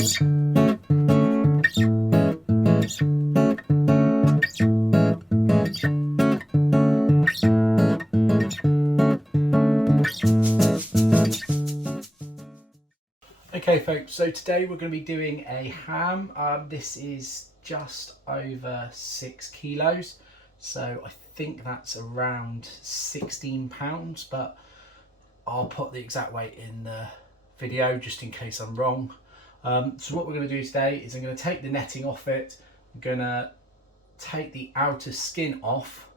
Okay folks, so today we're going to be doing a ham. This is just over 6 kilos, so I think that's around 16 pounds, but I'll put the exact weight in the video just in case I'm wrong. So what we're going to do today is I'm going to take the netting off it, I'm going to take the outer skin off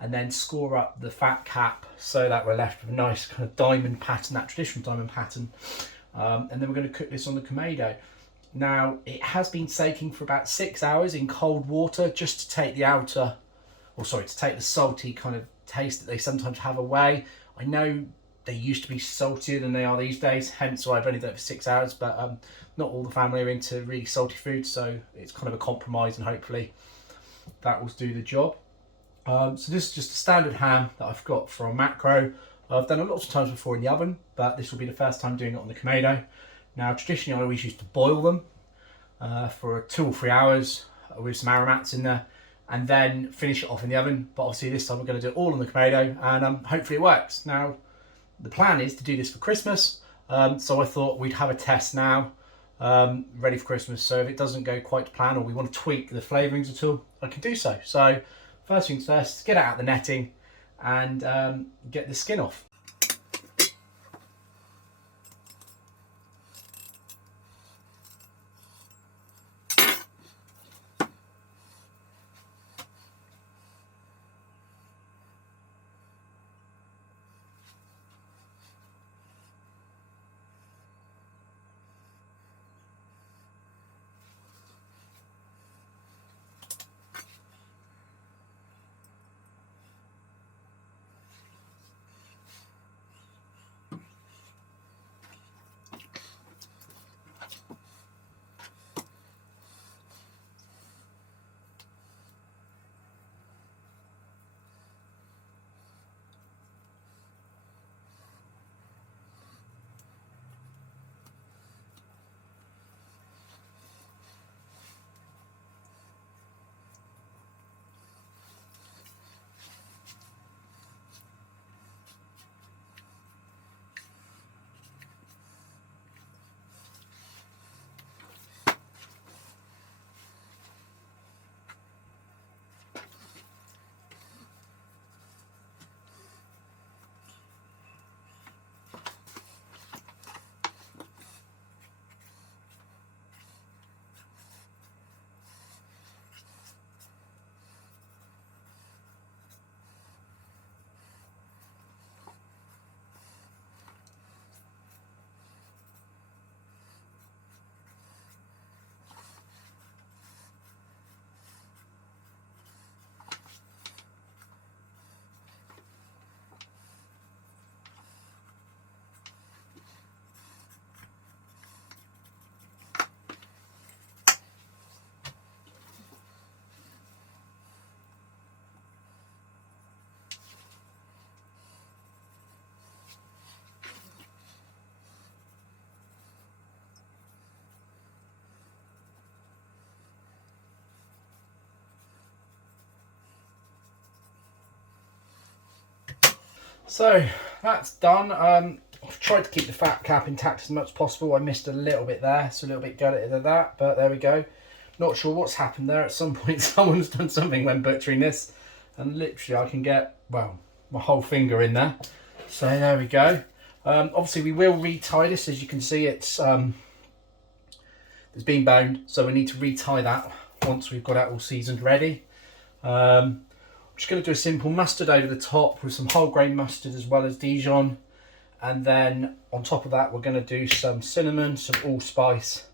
and then score up the fat cap so that we're left with a nice kind of diamond pattern, that traditional diamond pattern. And then we're going to cook this on the Kamado. Now it has been soaking for about 6 hours in cold water just to take the outer, or sorry, to take the salty kind of taste that they sometimes have away. I know they used to be saltier than they are these days, hence why I've only done it for 6 hours, but not all the family are into really salty food, so it's kind of a compromise and hopefully that will do the job. So this is just a standard ham that I've got from Macro. I've done it lots of times before in the oven, but this will be the first time doing it on the Kamado. Now, traditionally, I always used to boil them for 2 or 3 hours with some aromats in there, and then finish it off in the oven. But obviously, this time we're going to do it all on the Kamado, and hopefully it works. Now, the plan is to do this for Christmas, so I thought we'd have a test now, ready for Christmas. So if it doesn't go quite to plan, or we want to tweak the flavourings at all, I can do so. So first things first, get it out of the netting and get the skin off. So that's done. I've tried to keep the fat cap intact as much as possible. I missed a little bit there, so a little bit gutted of that, but there we go. Not sure what's happened there. At some point someone's done something when butchering this, and literally I can get, well, my whole finger in there. So there we go. Obviously we will retie this. As you can see, it's been boned, so we need to retie that once we've got it all seasoned ready. I'm just going to do a simple mustard over the top with some whole grain mustard as well as Dijon, and then on top of that we're going to do some cinnamon, some allspice,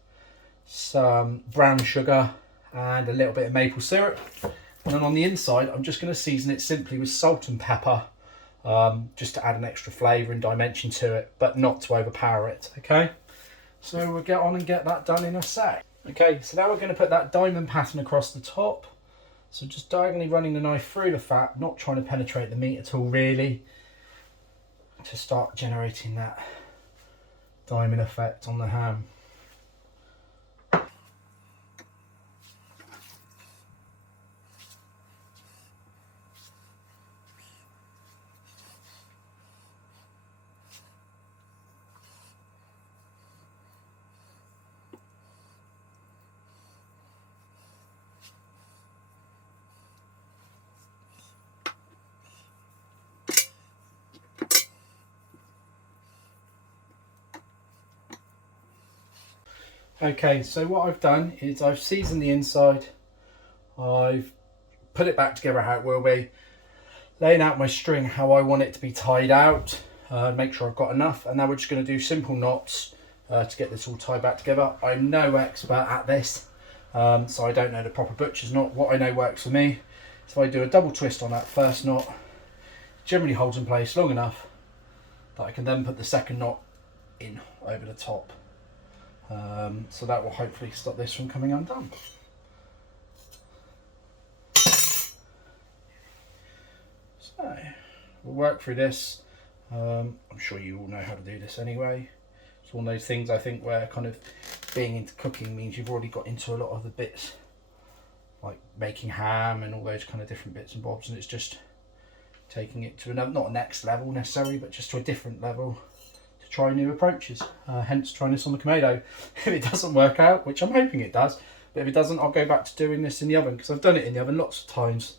some brown sugar and a little bit of maple syrup. And then on the inside I'm just going to season it simply with salt and pepper, just to add an extra flavour and dimension to it, but not to overpower it. Okay, so we'll get on and get that done in a sec. Okay, so now we're going to put that diamond pattern across the top. So just diagonally running the knife through the fat, not trying to penetrate the meat at all really, to start generating that diamond effect on the ham. Okay, so what I've done is I've seasoned the inside, I've put it back together how it will be, laying out my string how I want it to be tied out, make sure I've got enough, and now we're just going to do simple knots to get this all tied back together. I'm no expert at this, so I don't know the proper butcher's knot. What I know works for me. So I do a double twist on that first knot, generally holds in place long enough that I can then put the second knot in over the top. So that will hopefully stop this from coming undone. So we'll work through this. I'm sure you all know how to do this anyway. It's one of those things I think where kind of being into cooking means you've already got into a lot of the bits, like making ham and all those kind of different bits and bobs, and it's just taking it to another, not a next level necessarily, but just to a different level to try new approaches. Hence trying this on the Kamado. If it doesn't work out, which I'm hoping it does, but if it doesn't, I'll go back to doing this in the oven, because I've done it in the oven lots of times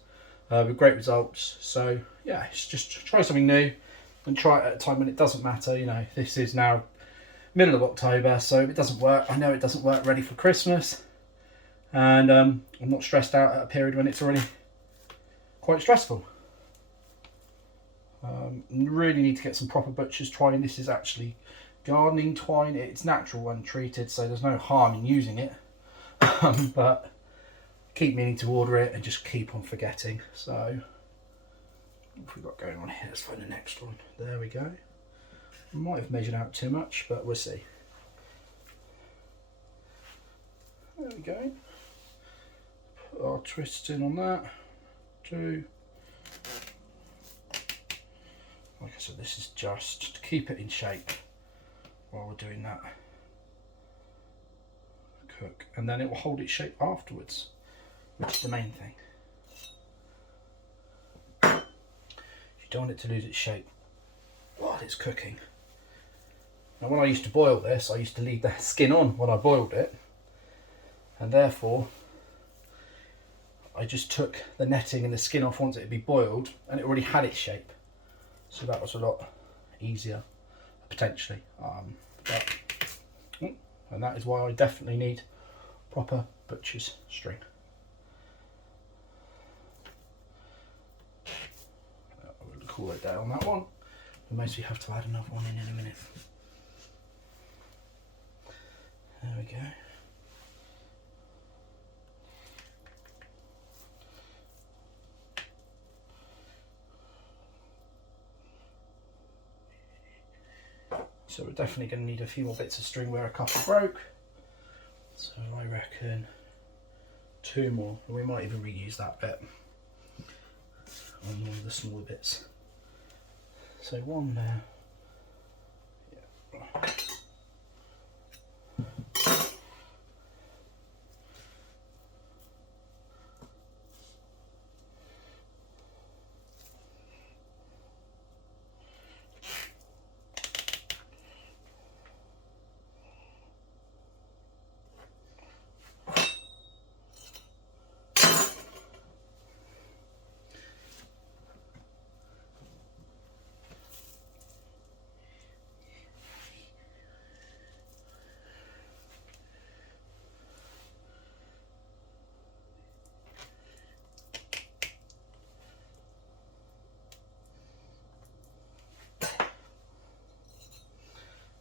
with great results. So yeah, it's just try something new and try it at a time when it doesn't matter. You know, this is now middle of October, so if it doesn't work, I know it doesn't work ready for Christmas, and I'm not stressed out at a period when it's already quite stressful. Really need to get some proper butcher's twine. This is actually gardening twine. It's natural untreated, so there's no harm in using it. But keep meaning to order it and just keep on forgetting. So what have we got going on here? Let's find the next one. There we go. I might have measured out too much, but we'll see. There we go. Put our twists in on that. 2. Like I said, this is just to keep it in shape while we're doing that. Cook, and then it will hold its shape afterwards, which is the main thing. You don't want it to lose its shape while it's cooking. Now, when I used to boil this, I used to leave the skin on when I boiled it, and therefore I just took the netting and the skin off once it had been boiled, and it already had its shape. So that was a lot easier, potentially. And that is why I definitely need proper butcher's string. I'm going to call it down on that one. We mostly have to add another one in a minute. There we go. So we're definitely going to need a few more bits of string where a couple broke. So I reckon 2 more, and we might even reuse that bit on one of the smaller bits. So 1 there. Yeah.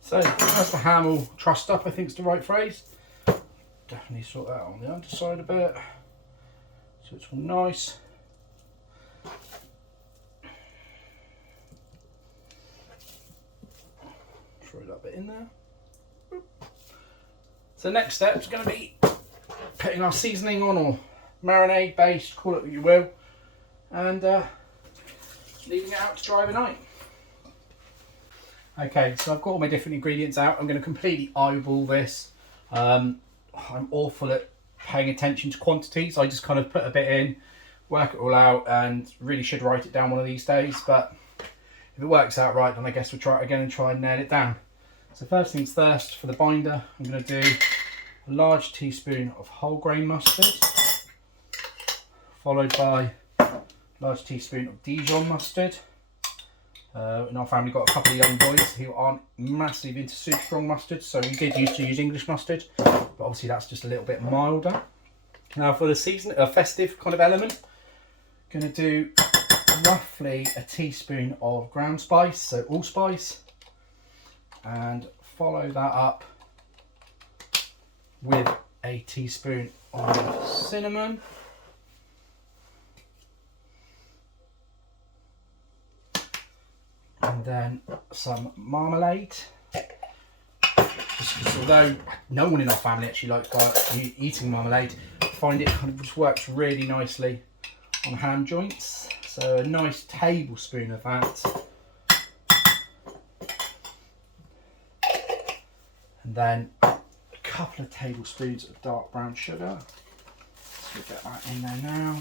So as the ham all trussed up, I think is the right phrase. Definitely sort that on the underside a bit, so it's all nice. Throw that bit in there. So the next step is going to be putting our seasoning on, or marinade based, call it what you will, and leaving it out to dry overnight. Okay, so I've got all my different ingredients out. I'm going to completely eyeball this. I'm awful at paying attention to quantities. I just kind of put a bit in, work it all out, and really should write it down one of these days. But if it works out right, then I guess we'll try it again and try and nail it down. So first things first, for the binder, I'm going to do a large teaspoon of whole grain mustard, followed by a large teaspoon of Dijon mustard, In our family got a couple of young boys who aren't massively into super strong mustard, so we did used to use English mustard, but obviously that's just a little bit milder. Now for the season, a festive kind of element, going to do roughly a teaspoon of ground spice, so allspice, and follow that up with a teaspoon of cinnamon. And then some marmalade. Just because although no one in our family actually likes eating marmalade, I find it kind of just works really nicely on ham joints. So a nice tablespoon of that. And then a couple of tablespoons of dark brown sugar. So we'll get that in there now.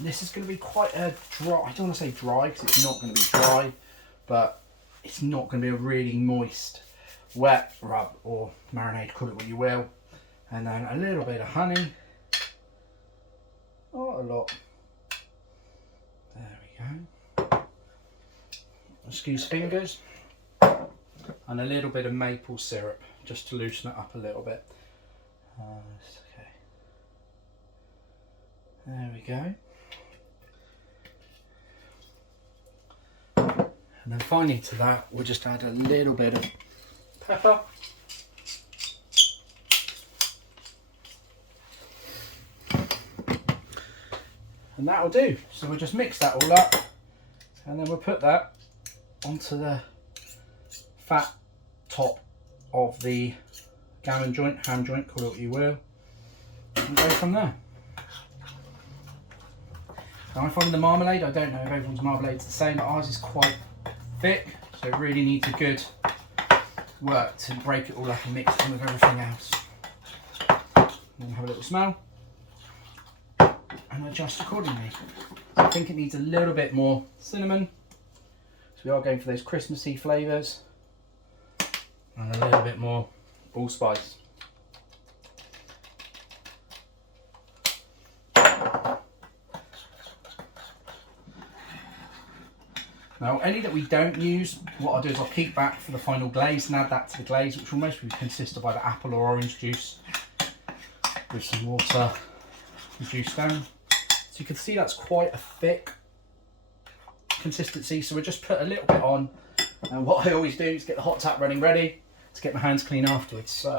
This is going to be quite a dry, I don't want to say dry because it's not going to be dry, but it's not going to be a really moist, wet rub or marinade, call it what you will. And then a little bit of honey, not a lot. There we go. Excuse fingers. And a little bit of maple syrup just to loosen it up a little bit. Okay. There we go. And then finally to that, we'll just add a little bit of pepper. And that'll do. So we'll just mix that all up, and then we'll put that onto the fat top of the gammon joint, ham joint, call it what you will, and go from there. Now I find the marmalade, I don't know if everyone's marmalade's the same, but ours is quite thick, so it really needs a good work to break it all up and mix it with everything else. And then have a little smell and adjust accordingly. So I think it needs a little bit more cinnamon, so we are going for those Christmassy flavours, and a little bit more allspice. Now, any that we don't use, what I'll do is I'll keep back for the final glaze and add that to the glaze, which will mostly consist of either apple or orange juice with some water reduced down. So you can see that's quite a thick consistency, so we'll just put a little bit on. And what I always do is get the hot tap running ready to get my hands clean afterwards. So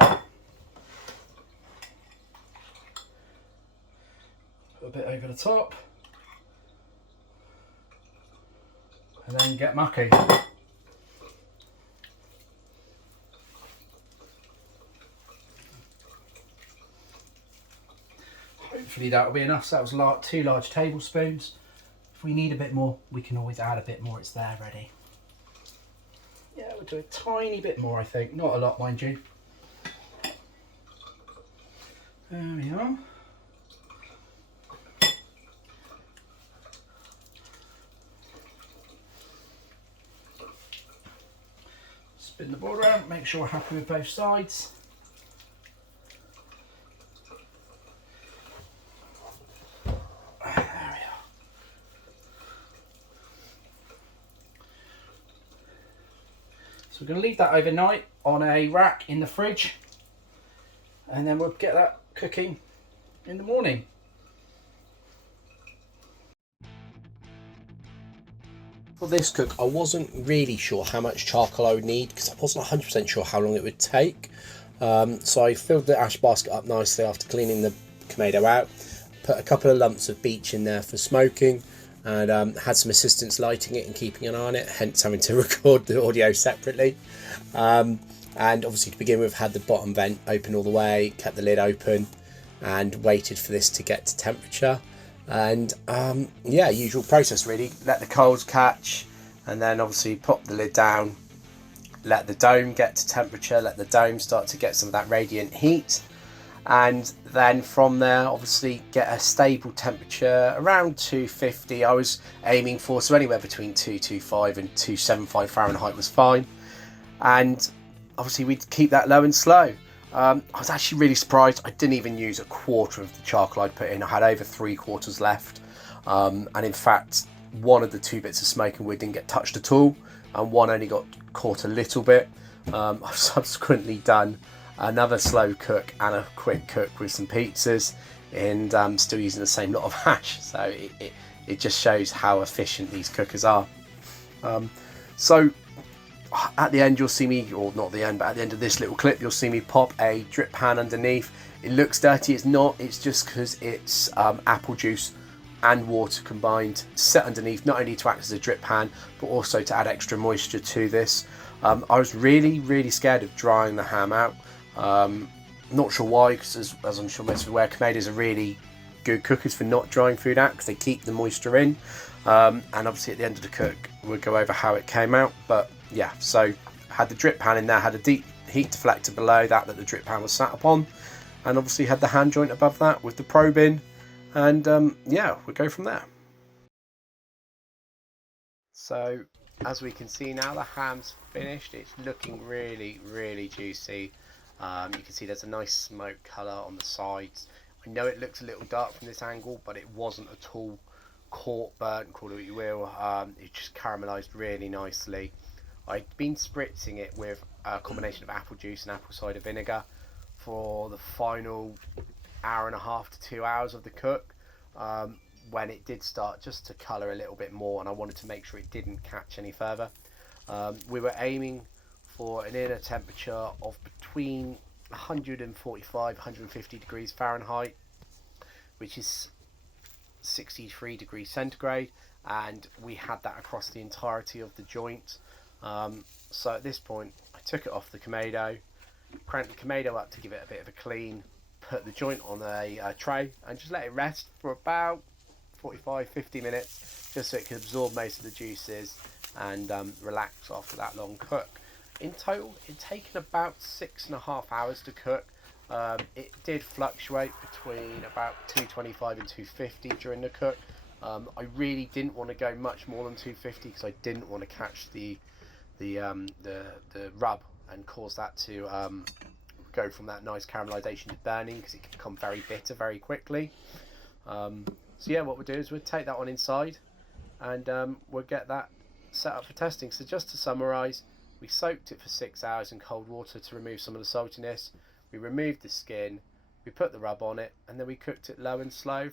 put a bit over the top. And then get mucky. Hopefully that'll be enough. So that was 2 large tablespoons. If we need a bit more, we can always add a bit more. It's there ready. Yeah, we'll do a tiny bit more, I think. Not a lot, mind you. There we are. Spin the board around, make sure we're happy with both sides. There we are. So we're going to leave that overnight on a rack in the fridge, and then we'll get that cooking in the morning. For this cook, I wasn't really sure how much charcoal I would need because I wasn't 100% sure how long it would take. So I filled the ash basket up nicely after cleaning the Kamado out, put a couple of lumps of beech in there for smoking, and had some assistance lighting it and keeping an eye on it, hence having to record the audio separately. And obviously to begin with, had the bottom vent open all the way, kept the lid open, and waited for this to get to temperature. And yeah, usual process really. Let the coals catch, and then obviously pop the lid down, let the dome get to temperature, let the dome start to get some of that radiant heat, and then from there obviously get a stable temperature around 250 I was aiming for, so anywhere between 225 and 275 Fahrenheit was fine. And obviously we'd keep that low and slow. I was actually really surprised. I didn't even use a quarter of the charcoal I'd put in. I had over 3/4 left. And in fact, one of the 2 bits of smoke and wood didn't get touched at all, and one only got caught a little bit. I've subsequently done another slow cook and a quick cook with some pizzas, and still using the same lot of hash. So it just shows how efficient these cookers are. So at the end you'll see me, or not the end, but at the end of this little clip you'll see me pop a drip pan underneath. It looks dirty, it's not, it's just because it's apple juice and water combined set underneath, not only to act as a drip pan but also to add extra moisture to this. I was really scared of drying the ham out. Not sure why, because as I'm sure most of you are aware, Kamados are really good cookers for not drying food out because they keep the moisture in. And obviously at the end of the cook we'll go over how it came out. But yeah, so I had the drip pan in there, had a deep heat deflector below that the drip pan was sat upon, and obviously had the hand joint above that with the probe in, and yeah, we'll go from there. So as we can see now, the ham's finished. It's looking really juicy. You can see there's a nice smoke colour on the sides. I know it looks a little dark from this angle, but it wasn't at all caught, burnt, call it what you will. It just caramelised really nicely. I'd been spritzing it with a combination of apple juice and apple cider vinegar for the final 1.5 to 2 hours of the cook, when it did start just to colour a little bit more, and I wanted to make sure it didn't catch any further. We were aiming for an inner temperature of between 145 150 degrees Fahrenheit, which is 63 degrees centigrade, and we had that across the entirety of the joint. So at this point I took it off the Kamado, cranked the Kamado up to give it a bit of a clean, put the joint on a tray and just let it rest for about 45-50 minutes, just so it could absorb most of the juices and relax after that long cook. In total it's taken about 6.5 hours to cook. It did fluctuate between about 225 and 250 during the cook. I really didn't want to go much more than 250 because I didn't want to catch the rub and cause that to go from that nice caramelisation to burning, because it can become very bitter very quickly. So yeah, what we'll do is we'll take that one inside and we'll get that set up for testing. So just to summarise, we soaked it for 6 hours in cold water to remove some of the saltiness. We removed the skin, we put the rub on it, and then we cooked it low and slow.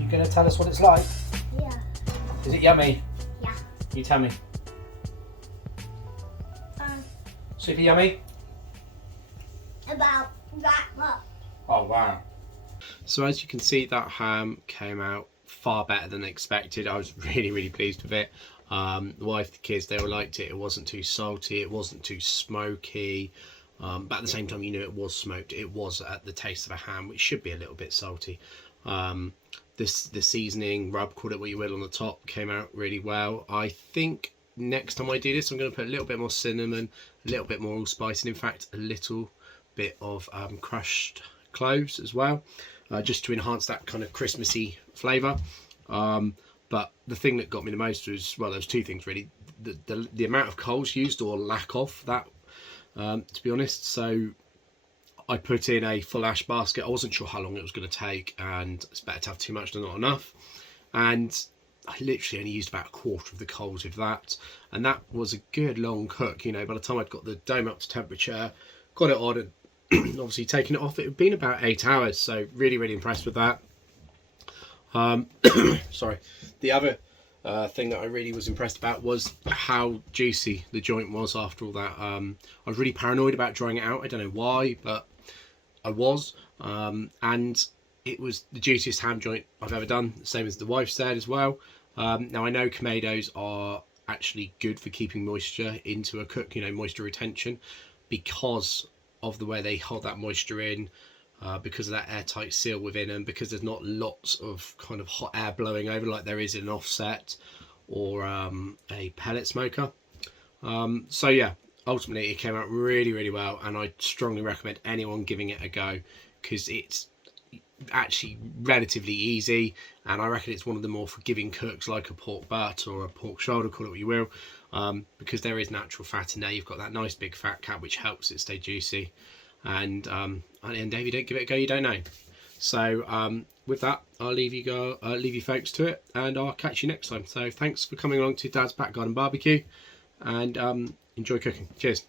You gonna tell us what it's like? Yeah. Is it yummy? Yeah. You tell me. Super yummy? About that much. Oh wow. So as you can see, that ham came out far better than expected. I was really pleased with it. The wife, the kids, they all liked it. It wasn't too salty, it wasn't too smoky, but at the same time you knew it was smoked. It was at the taste of a ham, which should be a little bit salty. The seasoning, rub, call it what you will, on the top came out really well. I think next time I do this, I'm going to put a little bit more cinnamon, a little bit more allspice, and in fact a little bit of crushed cloves as well, just to enhance that kind of Christmassy flavour. But the thing that got me the most was, well, there's two things really. The amount of coals used, or lack of that. to be honest. So I put in a full ash basket. I wasn't sure how long it was going to take, and it's better to have too much than not enough. And I literally only used about a quarter of the coals of that, and that was a good long cook. You know, by the time I'd got the dome up to temperature, got it on, and obviously taking it off, it had been about 8 hours. So really impressed with that. Sorry. The other thing that I really was impressed about was how juicy the joint was after all that. I was really paranoid about drying it out. I don't know why, but I was. And it was the juiciest ham joint I've ever done, same as the wife said as well. Now I know Kamados are actually good for keeping moisture into a cook, you know, moisture retention, because of the way they hold that moisture in, because of that airtight seal within them, because there's not lots of kind of hot air blowing over like there is in an offset or a pellet smoker. So yeah, ultimately it came out really well, and I strongly recommend anyone giving it a go, because it's actually relatively easy, and I reckon it's one of the more forgiving cooks, like a pork butt or a pork shoulder, call it what you will, because there is natural fat in there. You've got that nice big fat cap which helps it stay juicy, and at the end of the day, if you don't give it a go, you don't know. So with that, I'll leave you folks to it, and I'll catch you next time. So thanks for coming along to Dad's Back Garden Barbecue, and enjoy cooking. Cheers.